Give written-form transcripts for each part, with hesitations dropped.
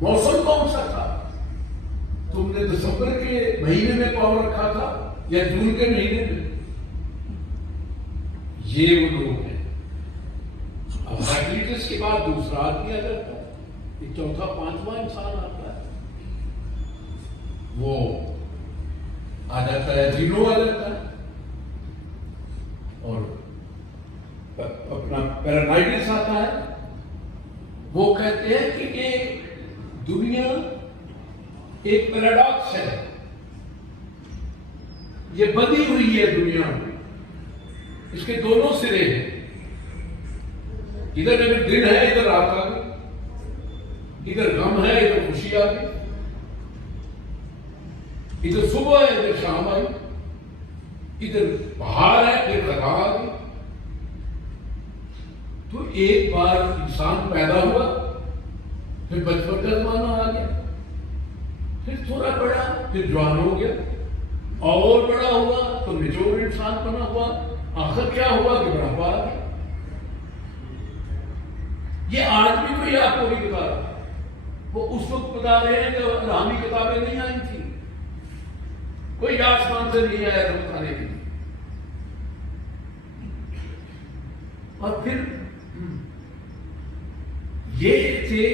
موسم کون سا تھا؟ تم نے دسمبر کے مہینے میں پاؤں رکھا تھا یا جون کے مہینے میں؟ یہ وہ لوگ ہیں. اب ہیراکلیٹس کے بعد دوسرا آدمی آ جاتا ہے, ایک چوتھا پانچواں انسان آتا ہے, وہ آ جاتا ہے, زینو آ جاتا ہے, اور اپنا پیرانائٹس آتا ہے. وہ کہتے ہیں کہ یہ دنیا ایک پیراڈاکس ہے, یہ بندھی ہوئی ہے دنیا میں, اس کے دونوں سرے ہیں, ادھر اگر دن ہے ادھر رات آ گئی, ادھر غم ہے ادھر خوشی آ گئی, ادھر صبح ہے ادھر شام آئی, ادھر بہار ہے پھر خزاں آ گئی. تو ایک بار انسان پیدا ہوا, پھر بچپن کا زمانہ آ گیا, پھر تھوڑا بڑا, پھر جوان ہو گیا, اور بڑا ہوا تو میچور انسان بنا ہوا, آخر کیا ہوا کہ بڑھاپا آ گیا. یہ آج بھی کوئی آپ کو نہیں بتا رہا, وہ اس وقت بتا رہے ہیں کہ الہامی کتابیں نہیں آئی تھی, کوئی آسمان سے نہیں آیا تھا بتانے کے لیے. اور پھر یہ تھے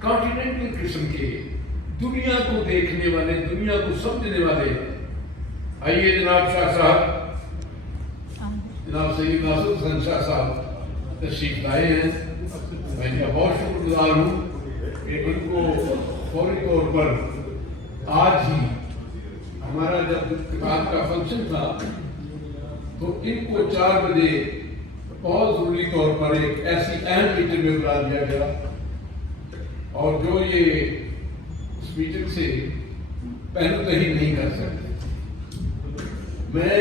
کانٹیننٹل قسم کے, دنیا کو دیکھنے والے, دنیا کو سمجھنے والے. آئیے جناب شاہ صاحب, جناب سید ناصر حسین شاہ صاحب تشریف لائے ہیں. میں ان کا بہت شکر گزار ہوں کہ ان کو فوری طور پر آج ہی ہمارا جب کتاب کا فنکشن تھا تو ان کو 4 بجے بہت ضروری طور پر ایک ایسی اہم میٹنگ میں بلا دیا گیا, اور جو یہ اس میٹنگ سے پہلو کہیں نہیں کر سکتے. میں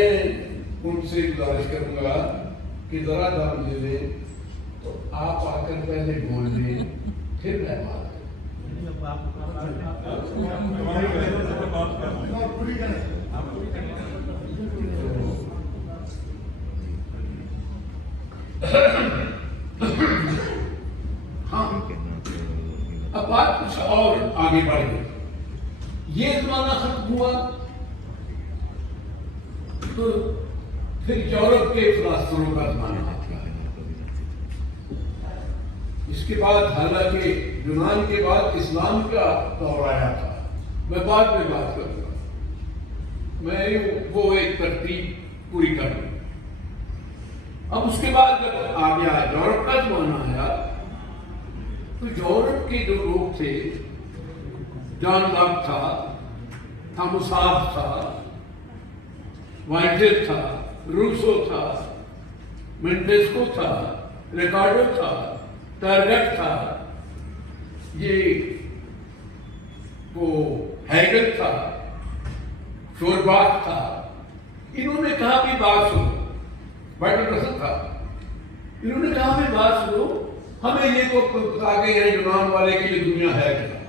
ان سے گزارش کروں گا کہ ذرا دام دے دیں, تو آپ آ کر پہلے بول دیں, پھر میں بات ہاں. اب بات کچھ اور آگے بڑھ گئی. یہ زمانہ ختم ہوا تو پھر یورپ کے فلاسفروں کا زمانہ آ گیا. اس کے بعد حالانکہ یونان کے بعد اسلام کا دور آیا تھا, میں بعد میں بات کروں گا, میں وہ ایک ترتیب پوری کر لوں. اب اس کے بعد جب آ گیا یورپ کا زمانہ آیا تو یورپ کے جو لوگ تھے, جان لاک تھا, تھامس ہابس تھا, وائٹر تھا, روسو تھا, مینٹیسکو تھا, ریکارڈو تھا, ٹارگٹ تھا, یہ وہ ہیگل تھا, شورباخ تھا. انہوں نے کہا بھی بات سنو, وائٹر رسل تھا, انہوں نے کہا بھی بات سنو, ہمیں یہ تو بتا گئے ہیں یونان والے کہ یہ دنیا ہے کیا,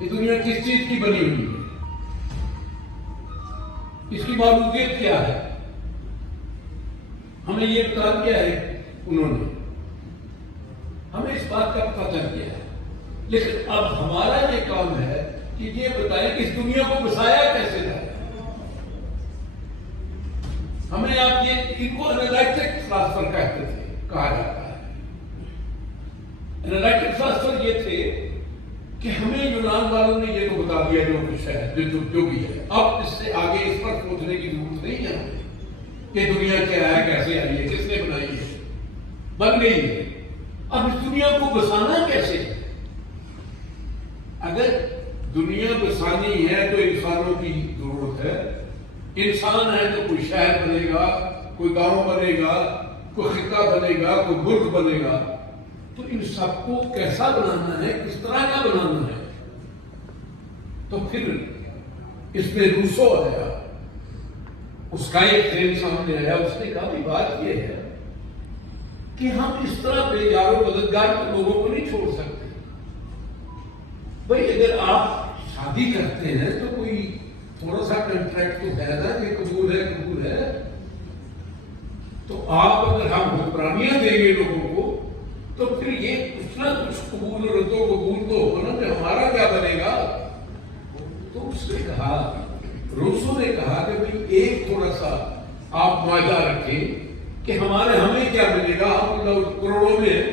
یہ دنیا کس چیز کی بنی ہوئی ہے, اس کی موجودیت کیا ہے, ہمیں یہ بتا دیا ہے انہوں نے, ہمیں اس بات کا پتہ چل گیا ہے. لیکن اب ہمارا یہ کام ہے کہ یہ بتائیں کہ اس دنیا کو بسایا کیسے جائے. ہمیں آپ یہ ان کو انالائٹک فلاسفر کہتے تھے, کہا جاتا ہے. انالائٹک فلاسفر یہ تھے کہ ہمیں یونان والوں نے یہ تو بتا دیا جو کچھ ہے, جو بھی ہے, اب اس سے آگے اس پر سوچنے کی ضرورت نہیں ہے کہ دنیا کیا ہے, کیسے آئی ہے, کس نے بنائی ہے, بن گئی ہے. اب اس دنیا کو بسانا کیسے ہے؟ اگر دنیا بسانی ہے تو انسانوں کی ضرورت ہے. انسان ہے تو کوئی شہر بنے گا, کوئی گاؤں بنے گا, کوئی خطہ بنے گا, کوئی ملک بنے گا. تو ان سب کو کیسا بنانا ہے, کس طرح کا بنانا ہے. تو پھر اس میں روسو آیا, اس کا ایک ذہن سامنے آیا. اس نے کہا بھی بات یہ ہے کہ ہم اس طرح بے یار و مددگار لوگوں کو نہیں چھوڑ سکتے. بھائی اگر آپ شادی کرتے ہیں تو کوئی تھوڑا سا کنٹریکٹ تو ہے نا کہ قبول ہے. تو آپ اگر ہم حکمرانیاں دیں گے لوگوں کو تو پھر یہ کچھ نہ کچھ قبول اور رد و قبول تو ہونا کہ ہمارا کیا بنے گا. تو اس نے کہا، روسو نے کہا کہ بھئی ایک تھوڑا سا آپ معاہدہ رکھیں کہ ہمیں کیا ملے گا. ہم کروڑوں میں ہیں،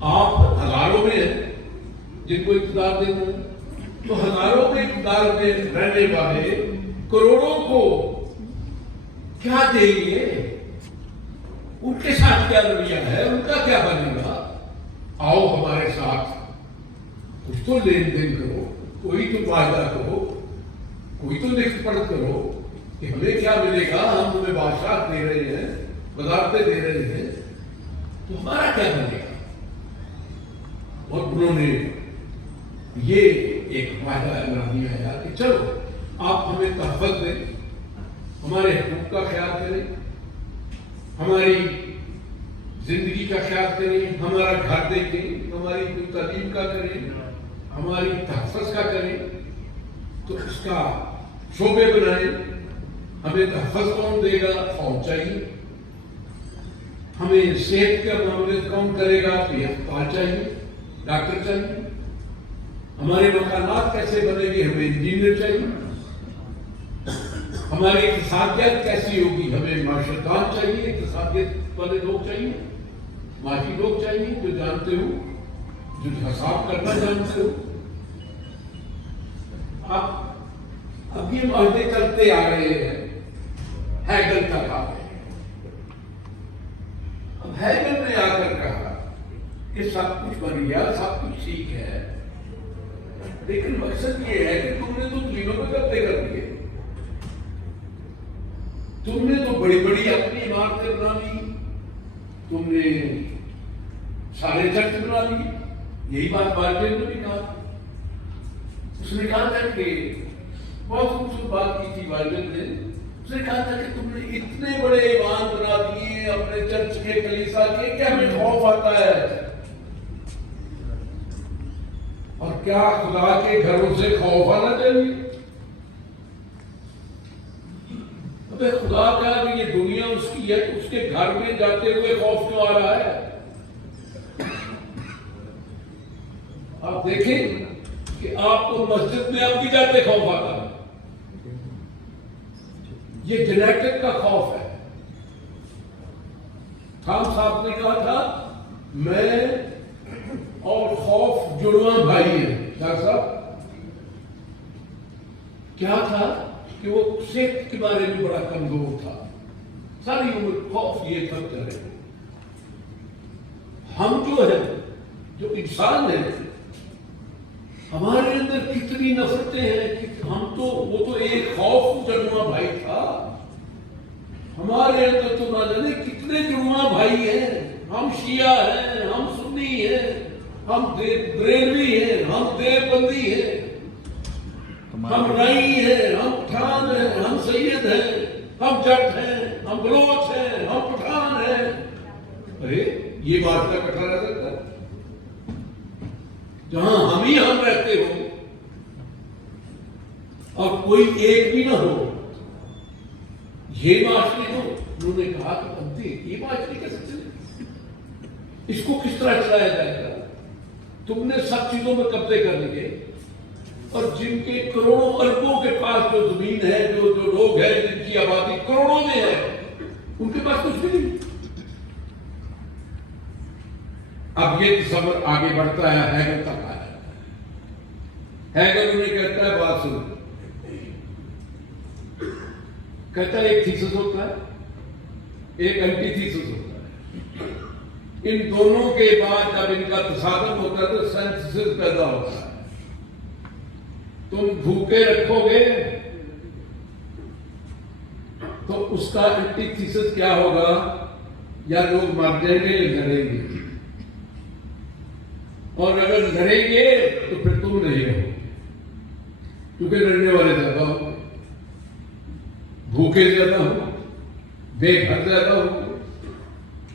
آپ ہزاروں میں ہیں جن کو اقتدار دینا ہے. تو ہزاروں میں اقتدار میں رہنے والے کروڑوں کو کیا دیں گے؟ ان کے ساتھ کیا رویہ ہے؟ ان کا کیا بنے گا؟ آؤ ہمارے ساتھ کچھ تو لین دین کرو، کوئی تو معاہدہ کرو، کوئی تو لکھ پڑھ کرو کہ ہمیں کیا ملے گا. ہم تمہیں بادشاہ دے رہے ہیں، وزارتیں دے رہے ہیں، تو ہمارا کیا بنے گا؟ اور انہوں نے یہ ایک معاہدہ اعلان کیا کہ چلو آپ ہمیں تحفظ دیں، ہمارے حقوق کا خیال کریں، ہماری زندگی کا خیال کریں، ہمارا گھر دیکھیں، ہماری کوئی تعلیم کا کریں، ہماری تحفظ کا کریں. تو اس کا شعبے بنائیں. ہمیں تحفظ کون دے گا؟ فوج چاہیے. ہمیں صحت کے معاملے کون کرے گا؟ ہسپتال چاہیے، ڈاکٹر چاہیے. ہمارے مکانات کیسے بنے گے؟ ہمیں انجینئر چاہیے. ہماری اقتصادیت کیسی ہوگی؟ ہمیں معاشرتدان چاہیے، اقتصادیت والے لوگ چاہیے، معاشی لوگ چاہیے جو جانتے ہو، جو حساب کرنا جانتے ہو. اب یہ معاہدے چلتے آ رہے ہیں. ہیگل کا کام ہے. اب ہیگل نے آ کر کہا کہ سب کچھ بن گیا، سب کچھ ٹھیک ہے، لیکن مقصد یہ ہے کہ تم نے تو دنوں میں قبضے کر دیے. تم نے تو بڑی بڑی اپنی عمارتیں بنا لی، تم نے سارے چرچ بنا لیے. یہی بات والدین نے بھی کہا. اس نے کہا تھا کہ بہت خوبصورت بات کی تھی والدین نے. اس نے کہا تھا کہ تم نے اتنے بڑے ایوان بنا دیے اپنے چرچ کے، کلیسا کے، کہ ہمیں خوف آتا ہے. اور کیا خدا کے گھروں سے خوف آنا چاہیے؟ ابے خدا کا کہ یہ دنیا اس کی ہے، اس کے گھر میں جاتے ہوئے خوف کیوں آ رہا ہے؟ آپ دیکھیں کہ آپ کو مسجد میں آپ بھی جاتے خوف آتا ہے. یہ جنیٹک کا خوف ہے. خان صاحب نے کہا تھا میں اور خوف جڑواں بھائی ہیں. کیا صاحب کیا تھا کہ وہ صحت کے بارے میں بڑا کمزور تھا، ساری عمر خوف یہ تھا کرے. ہم جو ہے، جو انسان ہیں، ہمارے اندر کتنی نفرتیں ہیں. ہم تو وہ تو ایک خوف جڑواں بھائی تھا. ہمارے اندر تو نہ جانے کتنے جڑواں بھائی ہیں. ہم شیعہ ہیں، ہم سنی ہیں، ہم بریلوی ہیں، ہم دیوبندی ہیں، ہم رائی ہیں، ہم پٹھان ہیں، ہم سید ہیں، ہم جٹ ہیں، ہم بلوچ ہیں، ہم پٹھان ہیں. ارے یہ بات کا کٹھا رہ سکتا ہے جہاں ہم رہتے ہو اور کوئی ایک بھی نہ ہو؟ یہ معاشرے ہو. انہوں نے کہا کہ اب یہ معاشرے کیسے چلے؟ اس کو کس طرح چلایا جائے گا؟ تم نے سب چیزوں میں قبضے کر لیے، اور جن کے کروڑوں اربوں کے پاس جو زمین ہے، جو لوگ ہیں جن کی آبادی کروڑوں میں ہے، ان کے پاس کچھ بھی نہیں. اب یہ تصور آگے بڑھتا ہے، ہیگل تک آ جاتا ہے. ہیگل انہیں کہتا ہے بات سن، کہتا ہے ایک تھیسس ہوتا ہے، ایک اینٹی تھیسس ہوتا ہے. ان دونوں کے بعد جب ان کا تصادم ہوتا ہے تو سینتھسس پیدا ہوتا ہے. تم بھوکے رکھو گے تو اس کا اینٹی تھیسس کیا ہوگا؟ یا لوگ مر جائیں گے یا لڑیں گے. اور اگر لڑیں گے تو پھر تم نہیں ہو، کیونکہ لڑنے والے زیادہ ہو، بھوکے زیادہ ہو، بے گھر زیادہ ہو،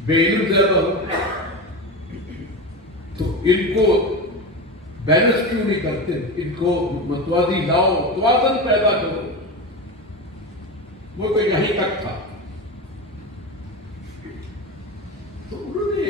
بے علم زیادہ ہو. تو ان کو بیلنس کیوں نہیں کرتے؟ ان کو متوازی لاؤ، توازن پیدا کرو. وہ تو یہیں تک تھا. تو انہوں نے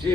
6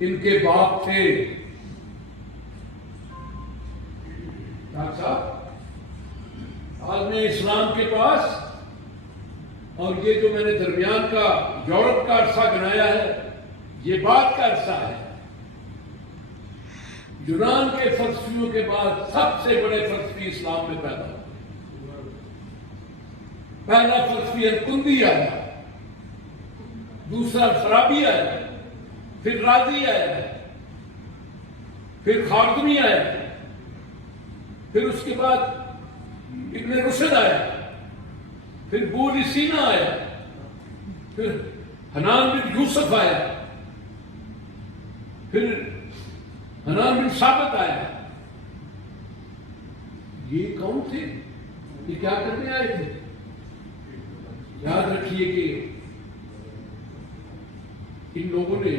ان کے باپ تھے ڈاکٹر صاحب عالم اسلام کے پاس، اور یہ جو میں نے درمیان کا یورپ کا عرصہ گنایا ہے یہ بعد کا عرصہ ہے۔ یونان کے فلسفیوں کے بعد سب سے بڑے فلسفی اسلام میں پیدا ہوئے۔ پہلا فلسفی الکندی آیا، دوسرا فارابی آیا، پھر رازی آیا، پھر خاردمی آیا، پھر اس کے بعد ابن رشد آیا، پھر ابن سینا آیا، پھر حنان بن یوسف آیا، پھر حنان بن ثابت آیا۔ یہ کون تھے؟ یہ کیا کرنے آئے تھے؟ یاد رکھیے کہ ان لوگوں نے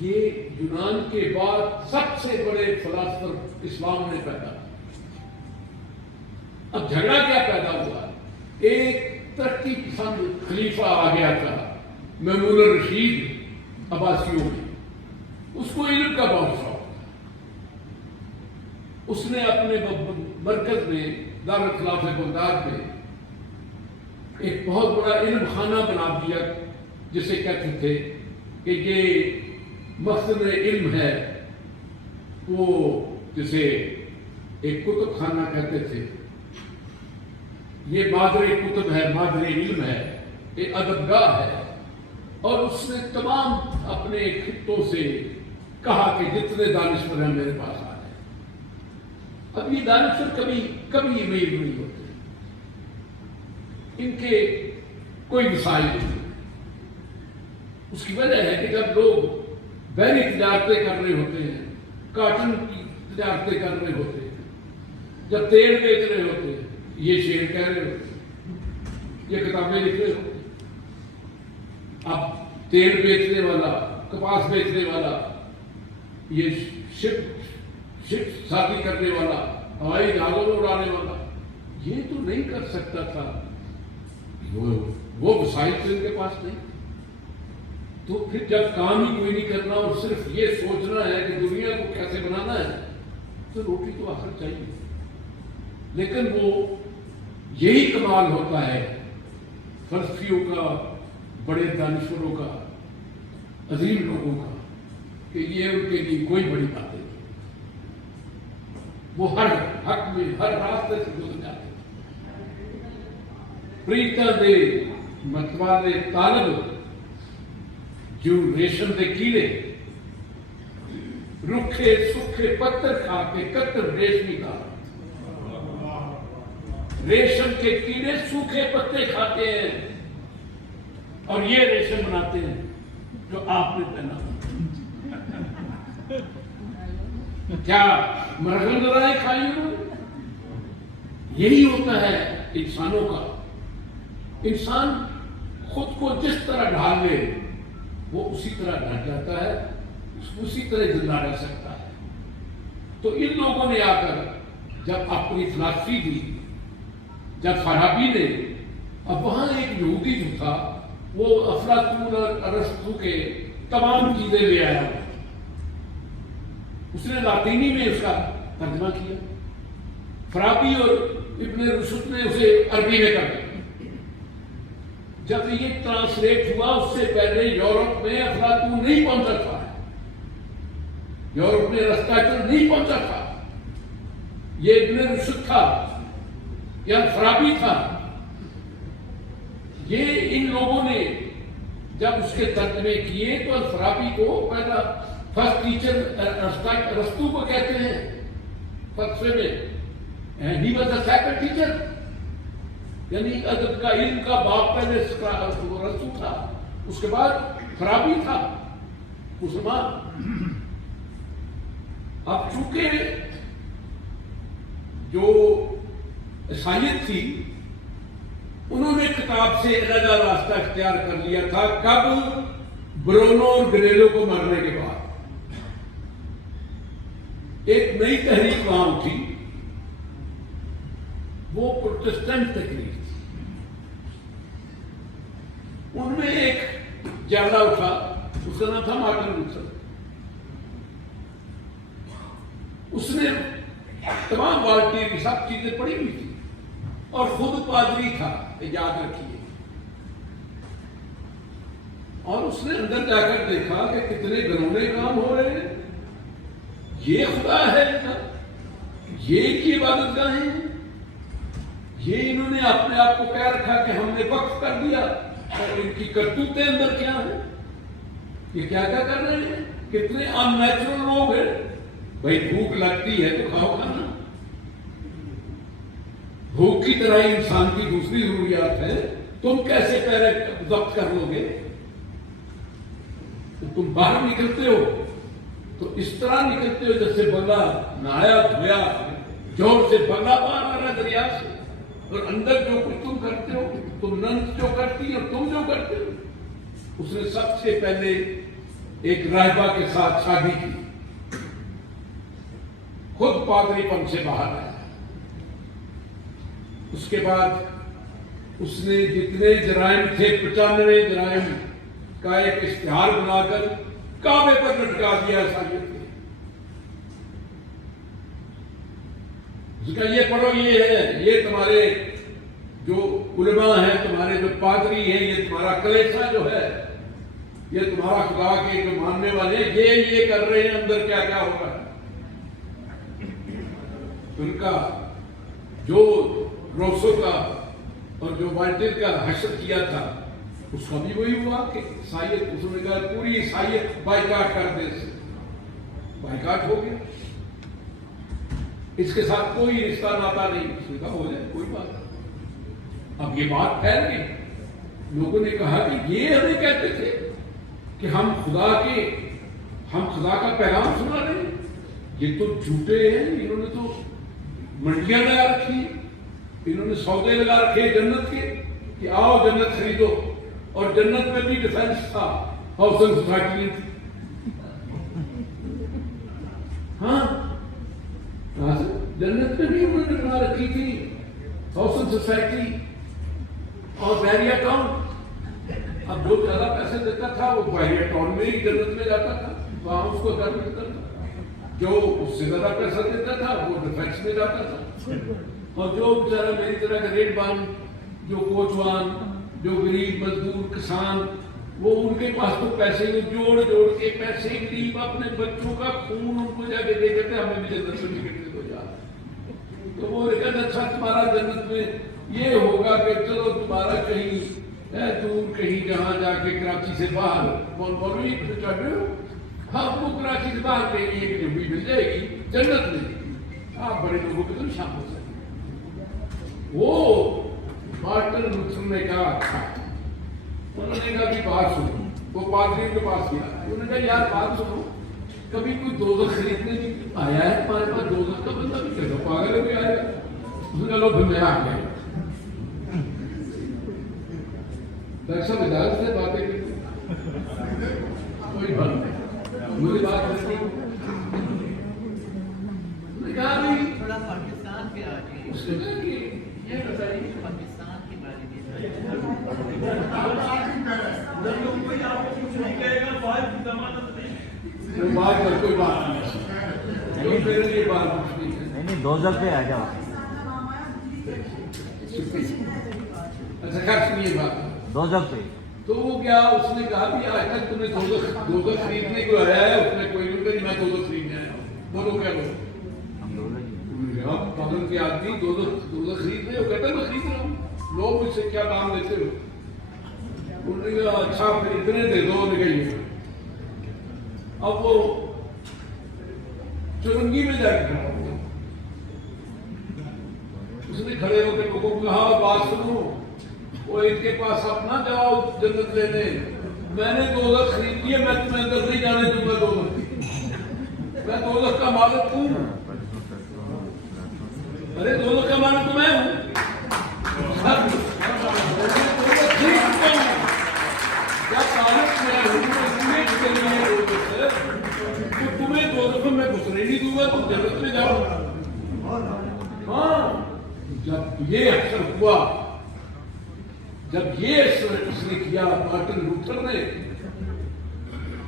یہ یونان کے بعد سب سے بڑے فلاسفر اسلام نے پیدا کیا۔ اب جھگڑا کیا پیدا ہوا؟ ایک ترقی پسند خلیفہ آ گیا تھا مامون الرشید عباسیوں میں، اس کو علم کا بہت شوق تھا۔ اس نے اپنے مرکز میں دارالخلافہ بغداد میں ایک بہت بڑا علم خانہ بنا دیا، جسے کہتے تھے کہ یہ مخزن علم ہے، وہ جسے ایک کتب خانہ کہتے تھے۔ یہ مادر کتب ہے، مادر علم ہے، یہ ادبگاہ ہے۔ اور اس نے تمام اپنے خطوں سے کہا کہ جتنے دانشور ہیں میرے پاس آ جائیں۔ اب یہ دانشور کبھی امیر نہیں ہوتے، ان کے کوئی مسائل نہیں۔ اس کی وجہ ہے کہ جب لوگ بحری تجارتیں کر رہے ہوتے ہیں، کاٹن کی تجارتیں کر رہے ہوتے ہیں، جب تیل بیچ رہے ہوتے ہیں، یہ شعر کہہ رہے ہوتے ہیں، یہ کتابیں لکھ رہے ہوتے ہیں۔ اب تیل بیچنے والا، کپاس بیچنے والا، یہ شپ ساتھی کرنے والا، ہوائی جہازوں میں اڑانے والا، یہ تو نہیں کر سکتا تھا، وہ وسائل تو ان کے پاس نہیں۔ تو پھر جب کام ہی کوئی نہیں کرنا اور صرف یہ سوچنا ہے کہ دنیا کو کیسے بنانا ہے، تو روٹی تو آخر چاہیے۔ لیکن وہ یہی کمال ہوتا ہے فلسفیوں کا، بڑے دانشوروں کا، عظیم لوگوں کا، کہ یہ ان کے لیے کوئی بڑی بات نہیں، وہ ہر حق میں ہر راستے سے گزر جاتے۔ پریتا دے متوالے طالب جو ریشم دے کیڑے، رکھے سکھے پتھر کھا کے کتر ریشمی کا۔ ریشم کے کیڑے سوکھے پتے کھاتے ہیں اور یہ ریشم بناتے ہیں جو آپ نے پہنا۔ کیا مرغن لڑائیں کھائی انہوں نے؟ یہی ہوتا ہے انسانوں کا۔ انسان خود کو جس طرح ڈھال لے وہ اسی طرح ڈھل جاتا ہے، اسی طرح زندہ رہ سکتا ہے۔ تو ان لوگوں نے آ کر جب اپنی فلسفی دی، جب فارابی نے، اب وہاں ایک یہودی جو تھا وہ افلاطون اور ارسطو کے تمام چیزیں لے آیا، اس نے لاطینی میں اس کا ترجمہ کیا۔ فارابی اور ابن رشد نے اسے عربی میں کر دیا۔ جب یہ ٹرانسلیٹ ہوا اس سے پہلے یورپ میں افلاطون نہیں پہنچا تھا، یورپ میں ارسطاطل نہیں پہنچا تھا، یہ ابن رشد تھا یا فارابی تھا۔ یہ ان لوگوں نے جب اس کے ترجمے کیے تو فارابی کو پہلا فرسٹ ٹیچر ارسطو کو کہتے ہیں فلسفے میں، he was a second teacher, یعنی ادب کا علم کا باپ پہلے ارسطو تھا، اس کے بعد فارابی تھا مسلمان۔ اب چونکہ جو عیسائیت تھی انہوں نے کتاب سے علیحدہ راستہ اختیار کر لیا تھا۔ کب؟ برونو اور گریلو کو مرنے کے بعد ایک نئی تحریک وہاں اٹھی، وہ پروٹسٹنٹ تحریک تھی۔ ان میں ایک جالا اٹھا، اس کا نام تھا مارٹن لوتھر. اس نے تمام والٹیر کی سب چیزیں پڑھی ہوئی تھی اور خود پادری تھا، یاد رکھیے. اور اس نے اندر جا کر دیکھا کہ کتنے گھرونے کام ہو رہے ہیں. یہ خدا ہے ان کا، یہ ان کی عبادت گاہیں ہیں، یہ انہوں نے اپنے آپ کو کہہ رکھا کہ ہم نے وقف کر دیا. اور ان کی کرتوتیں اندر کیا ہیں، یہ کیا کیا کر رہے ہیں. کتنے ان نیچرل لوگ ہیں. بھائی بھوک لگتی ہے تو کھاؤ کھانا. بھوک کی طرح ہی انسان کی دوسری ضروریات ہے. تم کیسے پہلے ضبط کر لو گے؟ تو تم باہر نکلتے ہو تو اس طرح نکلتے ہو جیسے بندہ نہایا دھویا، جوڑ سے بندہ باہر آ رہا ہے دریا سے، اور اندر جو کچھ تم کرتے ہو، تم ننس جو کرتی اور تم جو کرتے ہو. اس نے سب سے پہلے ایک راہبہ کے ساتھ شادی کی، خود پادری پن سے باہر آیا. اس کے بعد اس نے جتنے جرائم تھے 95 جرائم کا ایک اشتہار بنا کر کعبے پر لٹکا دیا عیسائیت نے. اس کا یہ پڑھو، یہ ہے، یہ تمہارے جو علماء ہیں، تمہارے جو پادری ہیں، یہ تمہارا کلیسا جو ہے، یہ تمہارا خدا کے جو ماننے والے ہیں، یہ کر رہے ہیں. اندر کیا کیا ہو رہا ہے. ان کا جو روسو کا اور جو والٹیر کا حشر کیا تھا، اس کا بھی وہی ہوا کہ عیسائیت، اس نے کہا پوری عیسائیت بائیکاٹ کر دے. بائیکاٹ ہو گیا، اس کے ساتھ کوئی رشتہ ناتا نہیں. اس نے کہا ہو جائے کوئی بات نہیں. اب یہ بات پھیل گئی. لوگوں نے کہا کہ یہ ہمیں کہتے تھے کہ ہم خدا کا پیغام سنا رہے ہیں. یہ تو جھوٹے ہیں. انہوں نے تو منڈیاں لگا رکھی، انہوں نے سودے لگا رکھے جنت کے کہ آؤ جنت خریدو. اور جنت میں بھی ڈیفینس تھا، ہاؤسنگ سوسائٹی تھی. ہاں جنت میں بھی انہوں نے بنا رکھی تھی ہاؤسنگ سوسائٹی اور بیریا ٹاؤن. اب جو زیادہ پیسے دیتا تھا وہ بیریا ٹاؤن میں ہی جنت میں جاتا تھا، وہاں اس کو گھر ملتا تھا. جو اس سے زیادہ پیسہ دیتا تھا وہ ڈیفینس میں جاتا تھا. اور جو بیچارہ میری طرح کا ریٹ بان، جو کوچوان، جو غریب مزدور کسان، وہ ان کے پاس تو پیسے جوڑ کے پیسے غریب اپنے بچوں کا خون ان کو جا کے دے دیتے ہمیں بھی جنت میں ٹکٹ دے دو جا. تو وہ کہتے اچھا تمہارا جنت میں یہ ہوگا کہ چلو تمہارا کہیں دور کہیں جہاں جا کے کراچی سے باہر بولو یہ کچھ چڑھ رہے ہو. ہاں وہ کراچی سے باہر کے لیے ایک ڈبی مل جائے گی جنت میں، آپ بڑے لوگوں کے تو شامل ہو سکتے. وہ مارٹن لوتھر نے کہا اچھا. انہوں نے کہا کہ بات سنو. وہ پادری کے پاس گیا. انہوں نے کہا یار بات سنو، کبھی کوئی دوزخ خریدنے نہیں آیا ہے ہمارے پاس؟ دوزخ کا بندہ بھی کہتا پاگل ہے بھی آئے گا. اس نے کہا لو پھر میں آ گیا. ڈاکٹر صاحب ہدایت سے باتیں کرتے کوئی بات نہیں، مجھے بات کرتی. نے کہا بھی تھوڑا پاکستان پہ آ گئی. اس نے کہا کہ یہ بتائیے پاکستان کے بارے میں بات کر کوئی بات نہیں. میرے لیے بات کچھ نہیں ہے. دوزخ پہ آ جاؤ. اچھا خیر سنیے بات. دوزخ پہ تو وہ کیا اس نے کہا بھی آج تک تم نے دوزخ خریدنے کو آیا ہے؟ اس نے کوئی نہیں کہا میں دوزخ خریدنے آیا ہوں. بولو کیا بولو. پاگل کے آدمی دوزخ خریدنے وہ کہتا ہے میں خرید رہا ہوں. لوگ مجھ سے کیا دام دیتے ہو؟ انہوں نے کہا اچھا پھر اتنے دے دو. نکلیے. اب وہ چرنگی میں جا کے کھڑا ہوا. اس نے کھڑے ہو کے لوگوں کو کہا بات سنو، وہ ان کے پاس آپ نہ جاؤ جنت لینے. میں نے دوزخ خرید لیا، میں تمہیں اندر نہیں جانے دوں گا. میں دوزخ کا مالک ہوں. ارے دوزخ کا مالک تو میں ہوں. تمہیں دوزخ میں گھسنے نہیں دوں گا، تم جنت میں جاؤ. ہاں جب یہ اثر ہوا، جب یہ اس نے کیا مارٹن لوتھر نے،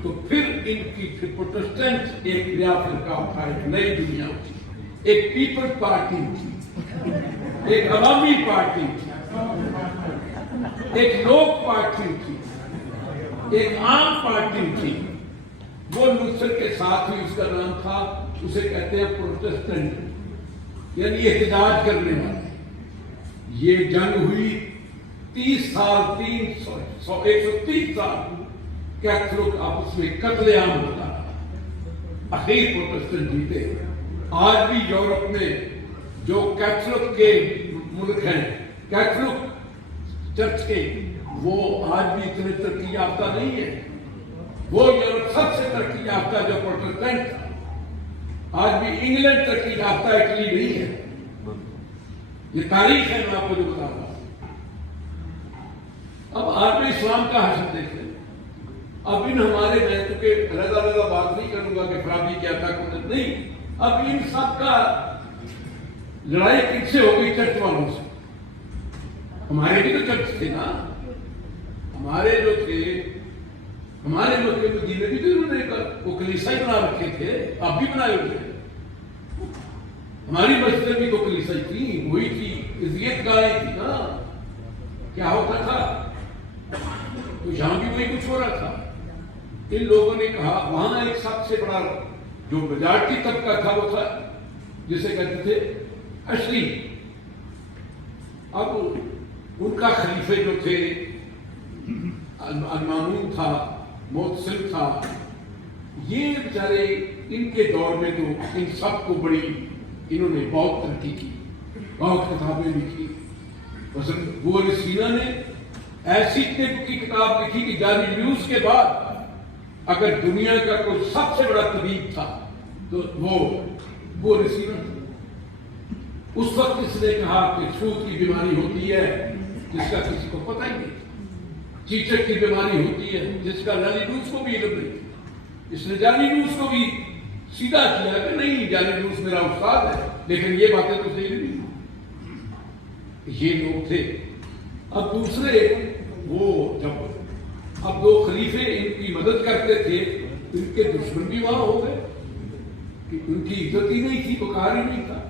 تو پھر ان کی پروٹسٹنٹ ایک نیا فرقہ اٹھا، ایک نئی دنیا اٹھی، ایک پیپل پارٹی تھی، ایک عوامی پارٹی تھی، ایک لوک پارٹی تھی، ایک عام پارٹی تھی۔ وہ لوتھر کے ساتھ ہی اس کا نام تھا، اسے کہتے ہیں پروٹسٹنٹ، یعنی احتجاج کرنے والے۔ یہ جنگ ہوئی 30 سال، 130 سال کیتھولک آپس میں قتل عام ہوتا رہا، اخیر پروٹسٹنٹ جیتے۔ آج بھی یورپ میں جو کیتھولک کے ملک ہیں، کیتھولک چرچ کے، وہ آج بھی اتنے ترقی یافتہ نہیں ہے۔ وہ یورپ سب سے ترقی یافتہ جو پروٹسٹنٹ تھا، آج بھی انگلینڈ ترقی یافتہ اٹلی نہیں ہے۔ یہ تاریخ ہے، میں آپ کو جو بتا رہا ہوں۔ اب عالم اسلام کا حشر دیکھیں۔ اب ان ہمارے، میں کیونکہ علیحدہ بات نہیں کروں گا کہ فرابی کیا تھا کچھ نہیں، اب ان سب کا لڑائی کس سے ہو گئی؟ چرچ والوں سے۔ ہمارے بھی تو چرچ تھے نا، ہمارے جو تھے، ہمارے مکے مدینے بھی تو انہوں نے وہ کلیسائی بنا رکھے تھے، اب بھی بنائے ہوئے تھے۔ ہماری مسجد بھی تو کلیسائی تھی، وہی تھی، عزیت گاہیں تھی نا۔ کیا ہوتا تھا؟ تو یہاں بھی وہی کچھ ہو رہا تھا۔ ان لوگوں نے کہا، وہاں ایک سب سے بڑا جو میجارٹی طبقہ تھا وہ تھا جسے کہتے تھے اشری۔ اب ان کا خلیفہ جو تھے، المامون تھا، موتسل تھا، یہ بیچارے ان کے دور میں تو ان سب کو بڑی، انہوں نے بہت ترقی کی، بہت کتابیں لکھی۔ ابو سینا نے ایسی طب کی کتاب لکھی کہ جالیلیوس کے بعد اگر دنیا کا کوئی سب سے بڑا طبیب تھا تو وہ ابو سینا تھا۔ اس وقت اس نے کہا کہ چھوت کی بیماری ہوتی ہے جس کا کسی کو پتہ ہی نہیں، چیچک کی بیماری ہوتی ہے جس کا جالیلیوس کو بھی علم نہیں۔ اس نے جالیلیوس کو بھی سیدھا کیا کہ نہیں، جالیلیوس میرا استاد ہے، لیکن یہ باتیں تو صحیح نہیں۔ یہ لوگ تھے۔ اب دوسرے، وہ جب اب دو خلیفے ان کی مدد کرتے تھے، ان کے دشمن بھی وہاں ہو گئے کہ ان کی عزت ہی نہیں تھی، وقار ہی نہیں تھا۔